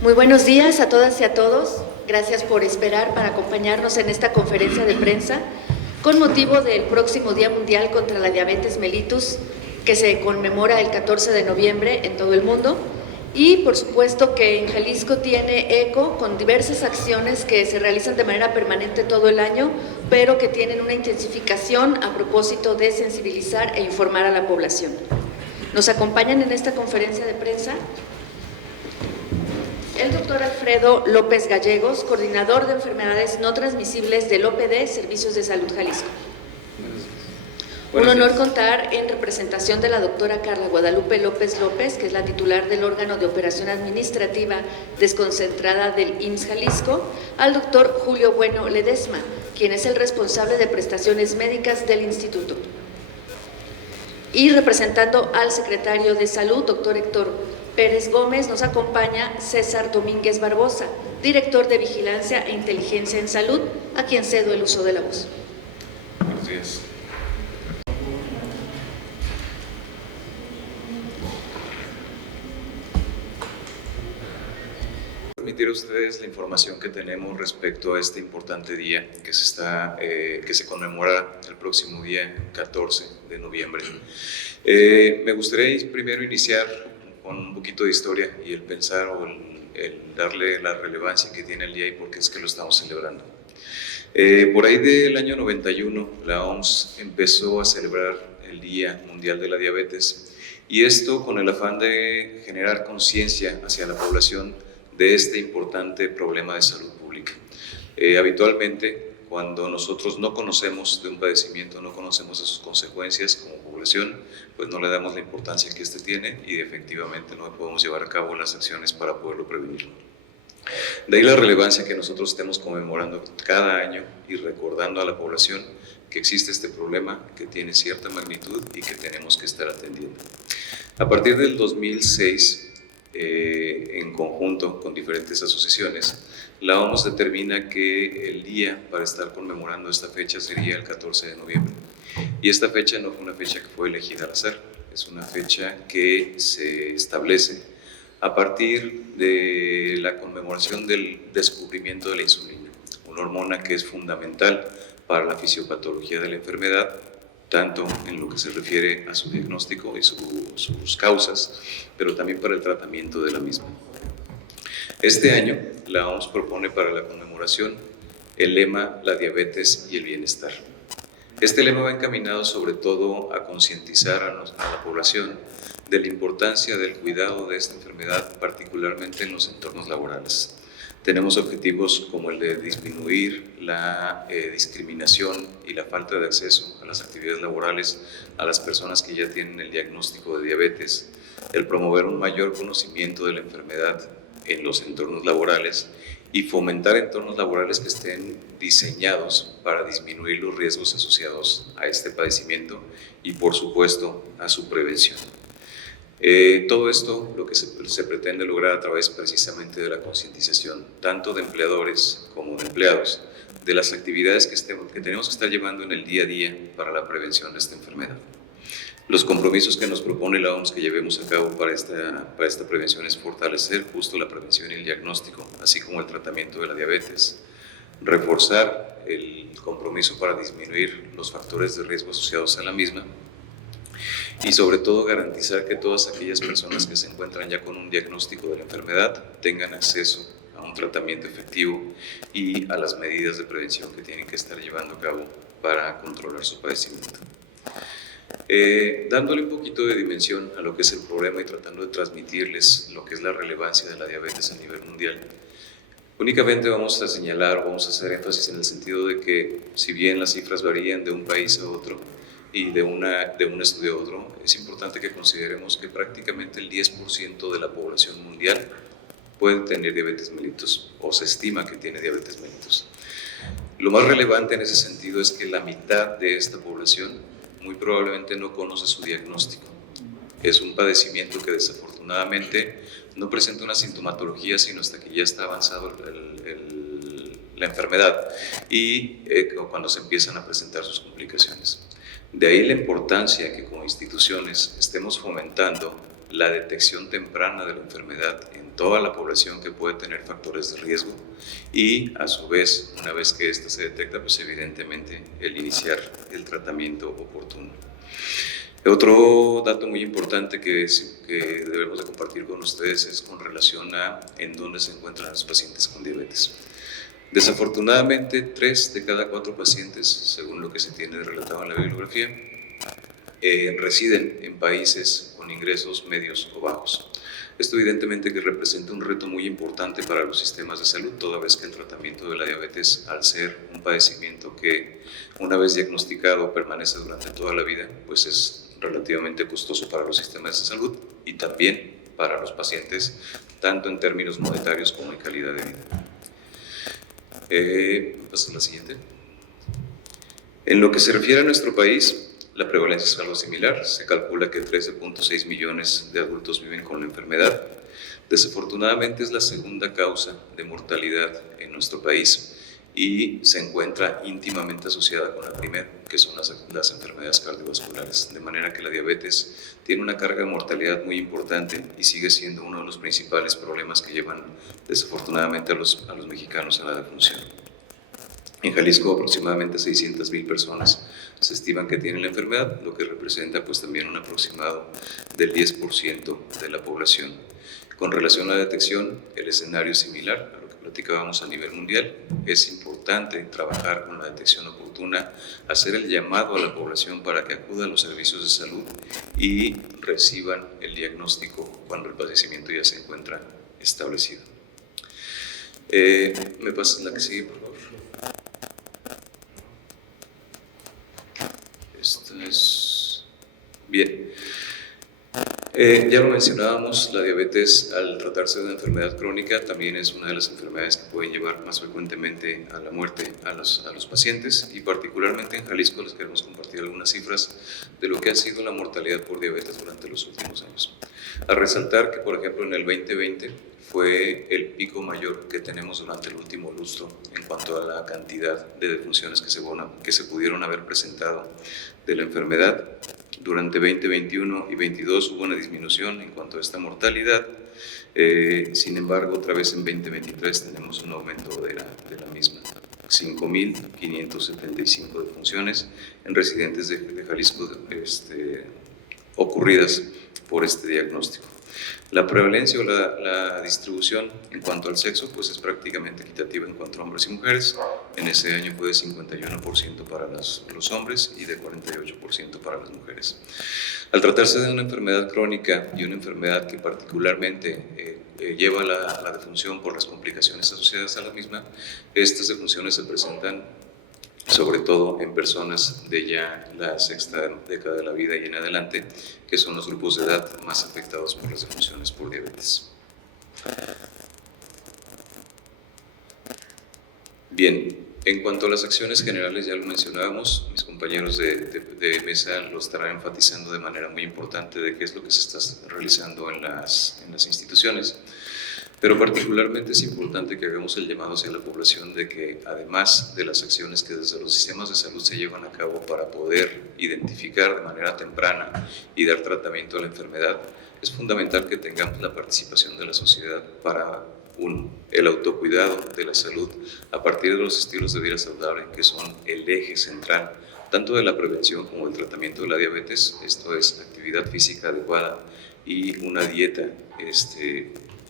Muy buenos días a todas y a todos. Gracias por esperar para acompañarnos en esta conferencia de prensa con motivo del próximo Día Mundial contra la Diabetes Mellitus, que se conmemora el 14 de noviembre en todo el mundo. Y por supuesto que en Jalisco tiene eco con diversas acciones que se realizan de manera permanente todo el año, pero que tienen una intensificación a propósito de sensibilizar e informar a la población. Nos acompañan en esta conferencia de prensa el doctor Alfredo López Gallegos, coordinador de enfermedades no transmisibles del OPD Servicios de Salud Jalisco. Un honor contar en representación de la doctora Carla Guadalupe López López, que es la titular del órgano de operación administrativa desconcentrada del IMSS Jalisco, al doctor Julio Bueno Ledesma, quien es el responsable de prestaciones médicas del instituto. Y representando al secretario de Salud, doctor Héctor Pérez Gómez, nos acompaña César Domínguez Barbosa, director de Vigilancia e Inteligencia en Salud, a quien cedo el uso de la voz. Buenos días. Transmitir a ustedes la información que tenemos respecto a este importante día que se conmemora el próximo día 14 de noviembre. Me gustaría primero iniciar con un poquito de historia y el pensar o el darle la relevancia que tiene el día y por qué es que lo estamos celebrando. Por ahí del año 91, la OMS empezó a celebrar el Día Mundial de la Diabetes, y esto con el afán de generar conciencia hacia la población de este importante problema de salud pública. Habitualmente, cuando nosotros no conocemos de un padecimiento, no conocemos de sus consecuencias como población, pues no le damos la importancia que este tiene y efectivamente no podemos llevar a cabo las acciones para poderlo prevenir. De ahí la relevancia que nosotros estemos conmemorando cada año y recordando a la población que existe este problema, que tiene cierta magnitud y que tenemos que estar atendiendo. A partir del 2006, en conjunto con diferentes asociaciones, la OMS determina que el día para estar conmemorando esta fecha sería el 14 de noviembre. Y esta fecha no fue una fecha que fue elegida al azar, es una fecha que se establece a partir de la conmemoración del descubrimiento de la insulina, una hormona que es fundamental para la fisiopatología de la enfermedad, tanto en lo que se refiere a su diagnóstico y sus causas, pero también para el tratamiento de la misma. Este año, la OMS propone para la conmemoración el lema "La diabetes y el bienestar". Este lema va encaminado sobre todo a concientizar a la población de la importancia del cuidado de esta enfermedad, particularmente en los entornos laborales. Tenemos objetivos como el de disminuir la discriminación y la falta de acceso a las actividades laborales a las personas que ya tienen el diagnóstico de diabetes, el promover un mayor conocimiento de la enfermedad en los entornos laborales y fomentar entornos laborales que estén diseñados para disminuir los riesgos asociados a este padecimiento y, por supuesto, a su prevención. Todo esto lo que se pretende lograr a través precisamente de la concientización, tanto de empleadores como de empleados, de las actividades que tenemos que estar llevando en el día a día para la prevención de esta enfermedad. Los compromisos que nos propone la OMS que llevemos a cabo para esta prevención es fortalecer justo la prevención y el diagnóstico, así como el tratamiento de la diabetes, reforzar el compromiso para disminuir los factores de riesgo asociados a la misma y sobre todo garantizar que todas aquellas personas que se encuentran ya con un diagnóstico de la enfermedad tengan acceso a un tratamiento efectivo y a las medidas de prevención que tienen que estar llevando a cabo para controlar su padecimiento. Dándole un poquito de dimensión a lo que es el problema y tratando de transmitirles lo que es la relevancia de la diabetes a nivel mundial, únicamente vamos a señalar, vamos a hacer énfasis en el sentido de que si bien las cifras varían de un país a otro y de un estudio a otro, es importante que consideremos que prácticamente el 10% de la población mundial puede tener diabetes mellitus o se estima que tiene diabetes mellitus. Lo más relevante en ese sentido es que la mitad de esta población muy probablemente no conoce su diagnóstico. Es un padecimiento que desafortunadamente no presenta una sintomatología sino hasta que ya está avanzado la enfermedad y cuando se empiezan a presentar sus complicaciones. De ahí la importancia que como instituciones estemos fomentando la detección temprana de la enfermedad en toda la población que puede tener factores de riesgo y, a su vez, una vez que esta se detecta, pues evidentemente el iniciar el tratamiento oportuno. Otro dato muy importante que debemos de compartir con ustedes es con relación a en dónde se encuentran los pacientes con diabetes. Desafortunadamente, 3 de cada 4 pacientes, según lo que se tiene relatado en la bibliografía, residen en países con ingresos medios o bajos. Esto evidentemente que representa un reto muy importante para los sistemas de salud, toda vez que el tratamiento de la diabetes, al ser un padecimiento que una vez diagnosticado permanece durante toda la vida, pues es relativamente costoso para los sistemas de salud y también para los pacientes, tanto en términos monetarios como en calidad de vida. Pasa a la siguiente. En lo que se refiere a nuestro país, la prevalencia es algo similar. Se calcula que 13.6 millones de adultos viven con la enfermedad. Desafortunadamente es la segunda causa de mortalidad en nuestro país y se encuentra íntimamente asociada con la primera, que son las enfermedades cardiovasculares. De manera que la diabetes tiene una carga de mortalidad muy importante y sigue siendo uno de los principales problemas que llevan desafortunadamente a los mexicanos a la defunción. En Jalisco aproximadamente 600,000 personas se estiman que tienen la enfermedad, lo que representa pues también un aproximado del 10% de la población. Con relación a la detección, el escenario es similar a lo que platicábamos a nivel mundial. Es importante trabajar con la detección oportuna, hacer el llamado a la población para que acuda a los servicios de salud y reciban el diagnóstico cuando el padecimiento ya se encuentra establecido. ¿Me pasas la que sigue, por favor? Esto es bien. Ya lo mencionábamos, la diabetes, al tratarse de una enfermedad crónica, también es una de las enfermedades que pueden llevar más frecuentemente a la muerte a los pacientes, y particularmente en Jalisco les queremos compartir algunas cifras de lo que ha sido la mortalidad por diabetes durante los últimos años. A resaltar que, por ejemplo, en el 2020 fue el pico mayor que tenemos durante el último lustro en cuanto a la cantidad de defunciones que se pudieron haber presentado de la enfermedad. Durante 2021 y 2022 hubo una disminución en cuanto a esta mortalidad. Sin embargo, otra vez en 2023 tenemos un aumento de la misma. 5.575 defunciones en residentes de Jalisco ocurridas por este diagnóstico. La prevalencia o la distribución en cuanto al sexo pues es prácticamente equitativa en cuanto a hombres y mujeres. En ese año fue de 51% para los hombres y de 48% para las mujeres. Al tratarse de una enfermedad crónica y una enfermedad que particularmente lleva la defunción por las complicaciones asociadas a la misma, estas defunciones se presentan sobre todo en personas de ya la sexta década de la vida y en adelante, que son los grupos de edad más afectados por las defunciones por diabetes. Bien, en cuanto a las acciones generales, ya lo mencionábamos, mis compañeros de mesa lo estarán enfatizando de manera muy importante de qué es lo que se está realizando en las instituciones. Pero particularmente es importante que hagamos el llamado hacia la población de que, además de las acciones que desde los sistemas de salud se llevan a cabo para poder identificar de manera temprana y dar tratamiento a la enfermedad, es fundamental que tengamos la participación de la sociedad para el autocuidado de la salud a partir de los estilos de vida saludable, que son el eje central tanto de la prevención como del tratamiento de la diabetes. Esto es actividad física adecuada y una dieta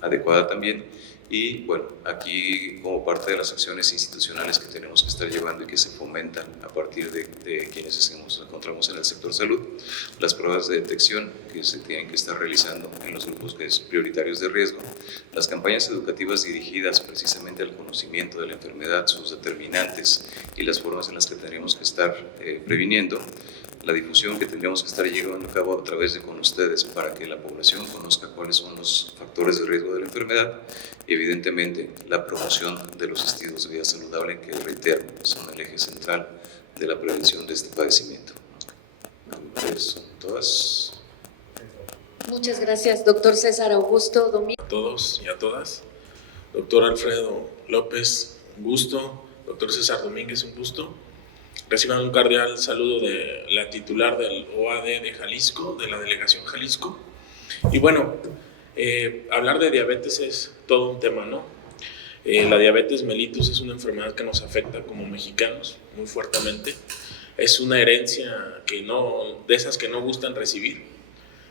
adecuada también. Y bueno, aquí como parte de las acciones institucionales que tenemos que estar llevando y que se fomentan a partir de quienes nos encontramos en el sector salud, las pruebas de detección que se tienen que estar realizando en los grupos prioritarios de riesgo, las campañas educativas dirigidas precisamente al conocimiento de la enfermedad, sus determinantes y las formas en las que tenemos que estar previniendo, la difusión que tendríamos que estar llevando a cabo a través de con ustedes para que la población conozca cuáles son los factores de riesgo de la enfermedad y evidentemente la promoción de los estilos de vida saludable que, reitero, son el eje central de la prevención de este padecimiento. Son todas. Muchas gracias, doctor César Augusto Domínguez. A todos y a todas. Doctor Alfredo López, un gusto. Doctor César Domínguez, un gusto. Reciban un cordial saludo de la titular del OAD de Jalisco, de la Delegación Jalisco. Y bueno, hablar de diabetes es todo un tema, ¿no? La diabetes mellitus es una enfermedad que nos afecta como mexicanos muy fuertemente. Es una herencia de esas que no gustan recibir.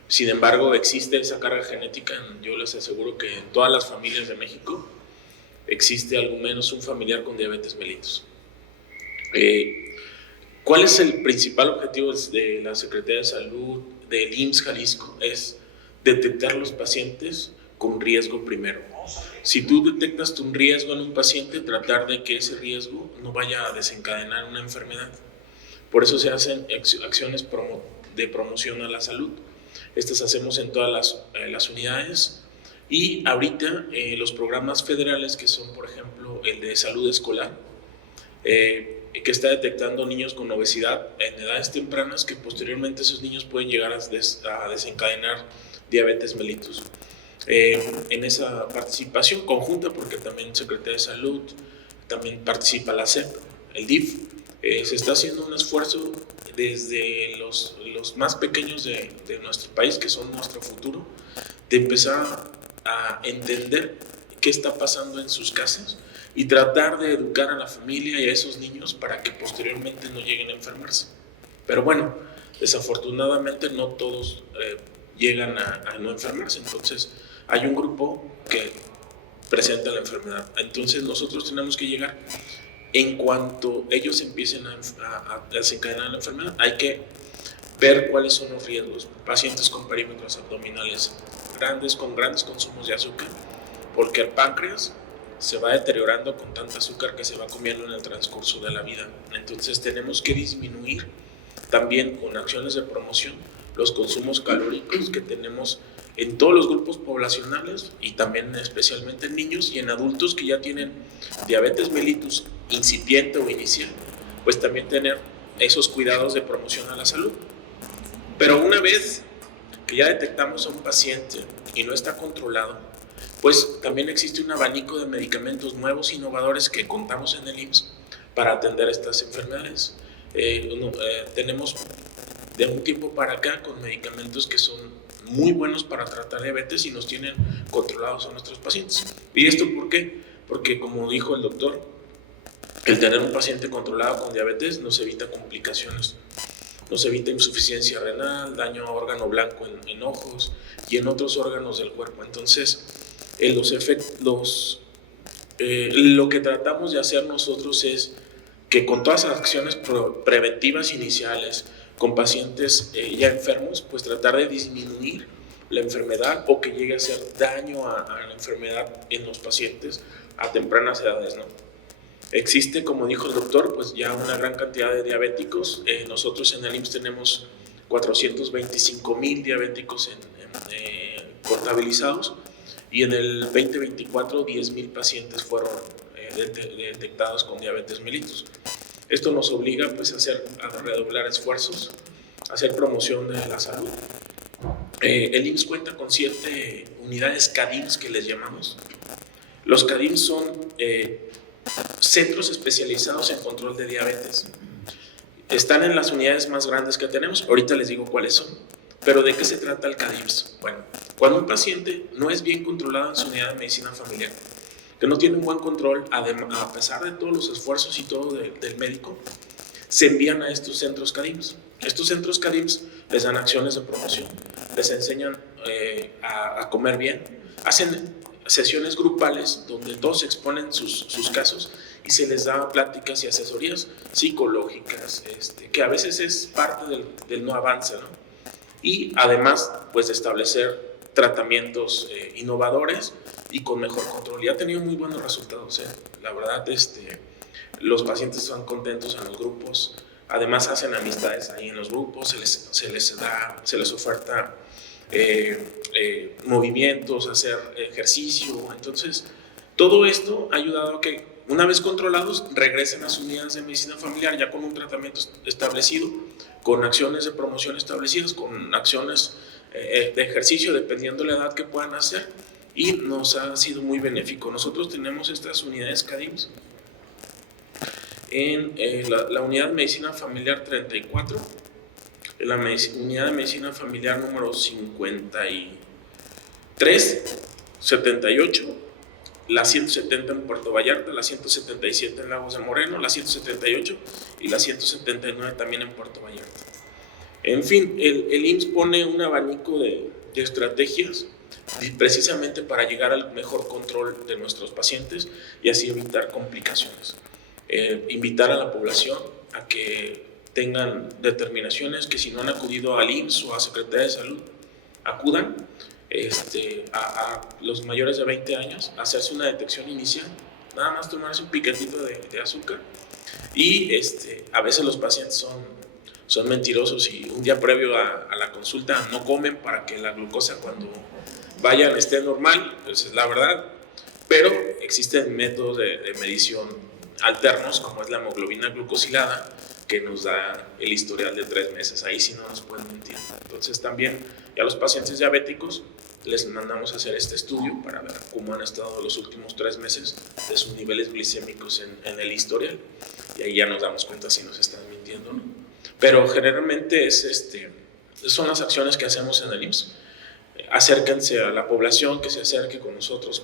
Sin embargo, existe esa carga genética. Yo les aseguro que en todas las familias de México existe al menos un familiar con diabetes mellitus. ¿Cuál es el principal objetivo de la Secretaría de Salud, del IMSS Jalisco? Es detectar los pacientes con riesgo primero. Si tú detectas un riesgo en un paciente, tratar de que ese riesgo no vaya a desencadenar una enfermedad. Por eso se hacen acciones de promoción a la salud. Estas hacemos en todas las unidades. Y ahorita los programas federales, que son por ejemplo el de salud escolar, que está detectando niños con obesidad en edades tempranas, que posteriormente esos niños pueden llegar a desencadenar diabetes mellitus. En esa participación conjunta, porque también Secretaría de Salud, también participa la SEP, el DIF, se está haciendo un esfuerzo desde los más pequeños de nuestro país, que son nuestro futuro, de empezar a entender qué está pasando en sus casas y tratar de educar a la familia y a esos niños para que posteriormente no lleguen a enfermarse. Pero bueno, desafortunadamente no todos llegan a no enfermarse, entonces hay un grupo que presenta la enfermedad. Entonces nosotros tenemos que llegar, en cuanto ellos empiecen a desencadenar la enfermedad, hay que ver cuáles son los riesgos. Pacientes con perímetros abdominales grandes, con grandes consumos de azúcar, porque el páncreas se va deteriorando con tanta azúcar que se va comiendo en el transcurso de la vida. Entonces tenemos que disminuir también con acciones de promoción los consumos calóricos que tenemos en todos los grupos poblacionales y también especialmente en niños y en adultos que ya tienen diabetes mellitus incipiente o inicial, pues también tener esos cuidados de promoción a la salud. Pero una vez que ya detectamos a un paciente y no está controlado, pues también existe un abanico de medicamentos nuevos, innovadores, que contamos en el IMSS para atender estas enfermedades. Tenemos de un tiempo para acá con medicamentos que son muy buenos para tratar diabetes y nos tienen controlados a nuestros pacientes. ¿Y esto por qué? Porque, como dijo el doctor, el tener un paciente controlado con diabetes nos evita complicaciones, nos evita insuficiencia renal, daño a órgano blanco en ojos y en otros órganos del cuerpo. Entonces, lo que tratamos de hacer nosotros es que con todas las acciones preventivas iniciales, con pacientes ya enfermos, pues tratar de disminuir la enfermedad o que llegue a hacer daño a la enfermedad en los pacientes a tempranas edades, ¿no? Existe, como dijo el doctor, pues ya una gran cantidad de diabéticos. Nosotros en el IMSS tenemos 425,000 diabéticos contabilizados, y en el 2024 10,000 pacientes fueron detectados con diabetes mellitus. Esto nos obliga pues a redoblar esfuerzos, a hacer promoción de la salud. El IMSS cuenta con 7 unidades CADIMS, que les llamamos. Los CADIMS son centros especializados en control de diabetes. Están en las unidades más grandes que tenemos, ahorita les digo cuáles son. Pero ¿de qué se trata el CADIMS? Bueno, cuando un paciente no es bien controlado en su unidad de medicina familiar, que no tiene un buen control, a pesar de todos los esfuerzos y todo del médico, se envían a estos centros CADIMS. Estos centros CADIMS les dan acciones de promoción, les enseñan a comer bien, hacen sesiones grupales donde todos exponen sus casos y se les da pláticas y asesorías psicológicas, que a veces es parte del no avance, ¿no? Y además, pues, de establecer tratamientos innovadores y con mejor control. Y ha tenido muy buenos resultados, la verdad. Los pacientes están contentos en los grupos, además hacen amistades ahí en los grupos, se les oferta movimientos, hacer ejercicio. Entonces, todo esto ha ayudado a que, una vez controlados, regresen a sus unidades de medicina familiar ya con un tratamiento establecido, con acciones de promoción establecidas, con acciones de ejercicio, dependiendo de la edad que puedan hacer, y nos ha sido muy benéfico. Nosotros tenemos estas unidades CADIMS en la unidad de medicina familiar 34, en la unidad de medicina familiar número 50 y 378, la 170 en Puerto Vallarta, la 177 en Lagos de Moreno, la 178 y la 179 también en Puerto Vallarta. En fin, el IMSS pone un abanico de estrategias precisamente para llegar al mejor control de nuestros pacientes y así evitar complicaciones. Invitar a la población a que tengan determinaciones, que si no han acudido al IMSS o a Secretaría de Salud, acudan a los mayores de 20 años a hacerse una detección inicial, nada más tomarse un piquetito de azúcar y a veces los pacientes son mentirosos y un día previo a la consulta no comen para que la glucosa cuando vayan esté normal, pues es la verdad, pero existen métodos de medición alternos como es la hemoglobina glucosilada que nos da el historial de 3 meses, ahí sí no nos pueden mentir. Entonces también ya a los pacientes diabéticos les mandamos a hacer este estudio para ver cómo han estado los últimos 3 meses de sus niveles glicémicos en el historial y ahí ya nos damos cuenta si nos están mintiendo o no. Pero generalmente son las acciones que hacemos en el IMSS. Acérquense a la población, que se acerque con nosotros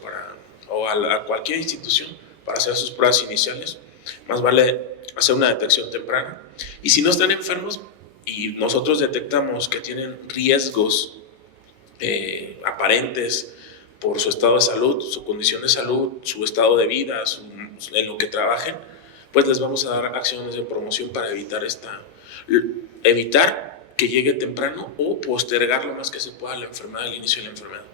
o a cualquier institución para hacer sus pruebas iniciales. Más vale hacer una detección temprana. Y si no están enfermos y nosotros detectamos que tienen riesgos aparentes por su estado de salud, su condición de salud, su estado de vida, en lo que trabajen, pues les vamos a dar acciones de promoción para evitar que llegue temprano o postergar lo más que se pueda la enfermedad, el inicio de la enfermedad.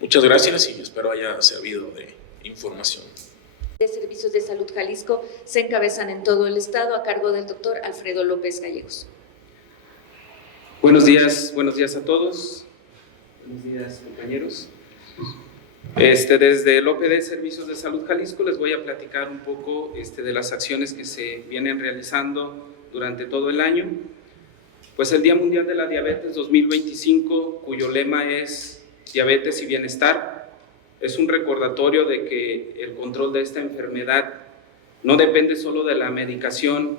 Muchas gracias y espero haya servido de información. De Servicios de Salud Jalisco se encabezan en todo el estado a cargo del doctor Alfredo López Gallegos. Buenos días a todos. Buenos días, compañeros. Desde el OPD Servicios de Salud Jalisco les voy a platicar un poco de las acciones que se vienen realizando durante todo el año. Pues el Día Mundial de la Diabetes 2025, cuyo lema es Diabetes y Bienestar, es un recordatorio de que el control de esta enfermedad no depende solo de la medicación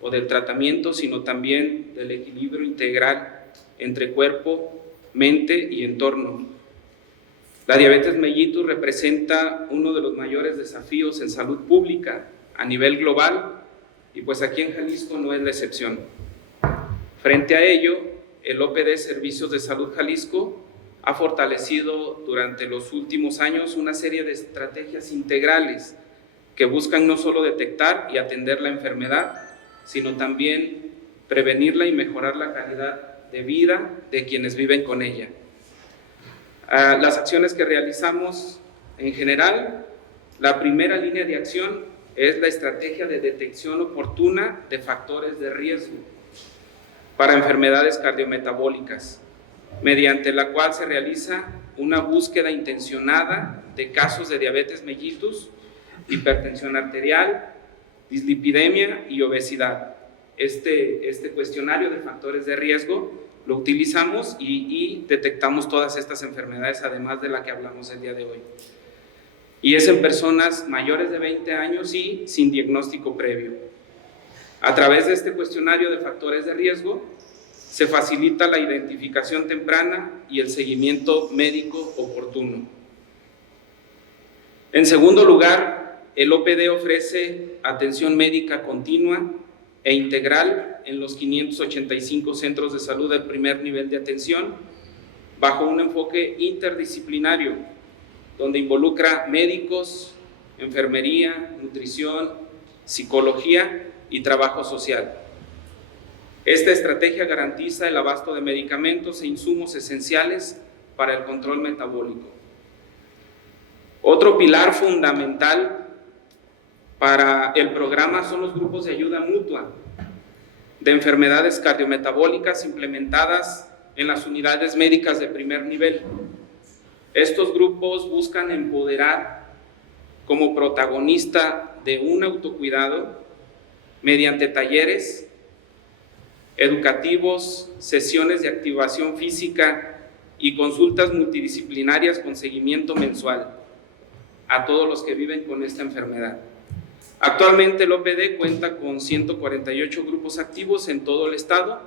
o del tratamiento, sino también del equilibrio integral entre cuerpo, mente y entorno. La diabetes mellitus representa uno de los mayores desafíos en salud pública a nivel global y pues aquí en Jalisco no es la excepción. Frente a ello, el OPD Servicios de Salud Jalisco ha fortalecido durante los últimos años una serie de estrategias integrales que buscan no solo detectar y atender la enfermedad, sino también prevenirla y mejorar la calidad de vida de quienes viven con ella. Las acciones que realizamos en general, la primera línea de acción es la estrategia de detección oportuna de factores de riesgo para enfermedades cardiometabólicas, mediante la cual se realiza una búsqueda intencionada de casos de diabetes mellitus, hipertensión arterial, dislipidemia y obesidad. Este cuestionario de factores de riesgo lo utilizamos y detectamos todas estas enfermedades, además de la que hablamos el día de hoy. Y es en personas mayores de 20 años y sin diagnóstico previo. A través de este cuestionario de factores de riesgo, se facilita la identificación temprana y el seguimiento médico oportuno. En segundo lugar, el OPD ofrece atención médica continua e integral en los 585 centros de salud del primer nivel de atención, bajo un enfoque interdisciplinario, donde involucra médicos, enfermería, nutrición, psicología y trabajo social. Esta estrategia garantiza el abasto de medicamentos e insumos esenciales para el control metabólico. Otro pilar fundamental para el programa son los grupos de ayuda mutua de enfermedades cardiometabólicas implementadas en las unidades médicas de primer nivel. Estos grupos buscan empoderar como protagonista de un autocuidado mediante talleres educativos, sesiones de activación física y consultas multidisciplinarias con seguimiento mensual a todos los que viven con esta enfermedad. Actualmente el OPD cuenta con 148 grupos activos en todo el estado,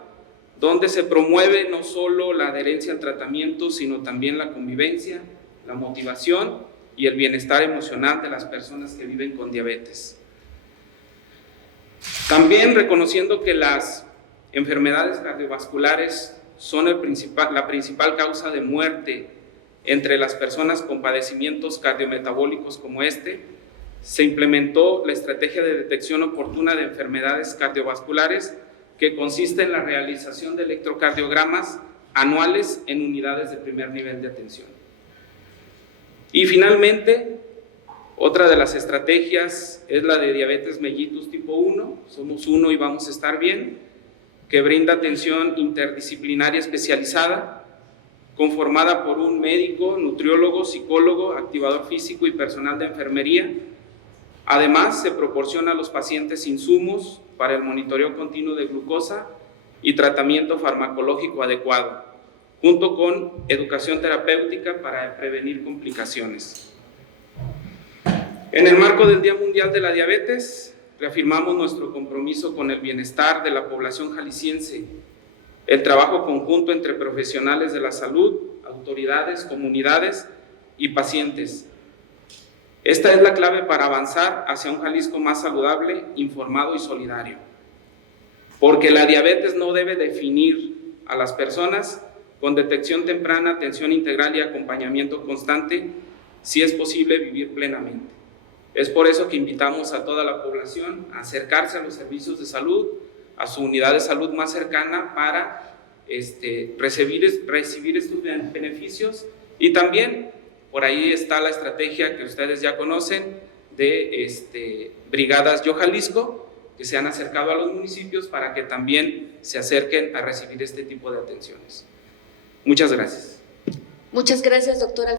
donde se promueve no solo la adherencia al tratamiento, sino también la convivencia, la motivación y el bienestar emocional de las personas que viven con diabetes. También reconociendo que las enfermedades cardiovasculares son la principal causa de muerte entre las personas con padecimientos cardiometabólicos como este, se implementó la estrategia de detección oportuna de enfermedades cardiovasculares, que consiste en la realización de electrocardiogramas anuales en unidades de primer nivel de atención. Y finalmente, otra de las estrategias es la de diabetes mellitus tipo 1, somos 1 y vamos a estar bien, que brinda atención interdisciplinaria especializada, conformada por un médico, nutriólogo, psicólogo, activador físico y personal de enfermería. Además, se proporciona a los pacientes insumos para el monitoreo continuo de glucosa y tratamiento farmacológico adecuado, junto con educación terapéutica para prevenir complicaciones. En el marco del Día Mundial de la Diabetes, reafirmamos nuestro compromiso con el bienestar de la población jalisciense, el trabajo conjunto entre profesionales de la salud, autoridades, comunidades y pacientes. Esta es la clave para avanzar hacia un Jalisco más saludable, informado y solidario. Porque la diabetes no debe definir a las personas. Con detección temprana, atención integral y acompañamiento constante, sí es posible vivir plenamente. Es por eso que invitamos a toda la población a acercarse a los servicios de salud, a su unidad de salud más cercana para recibir estos beneficios. Y también por ahí está la estrategia que ustedes ya conocen de Brigadas Yo Jalisco, que se han acercado a los municipios para que también se acerquen a recibir este tipo de atenciones. Muchas gracias. Muchas gracias, doctora.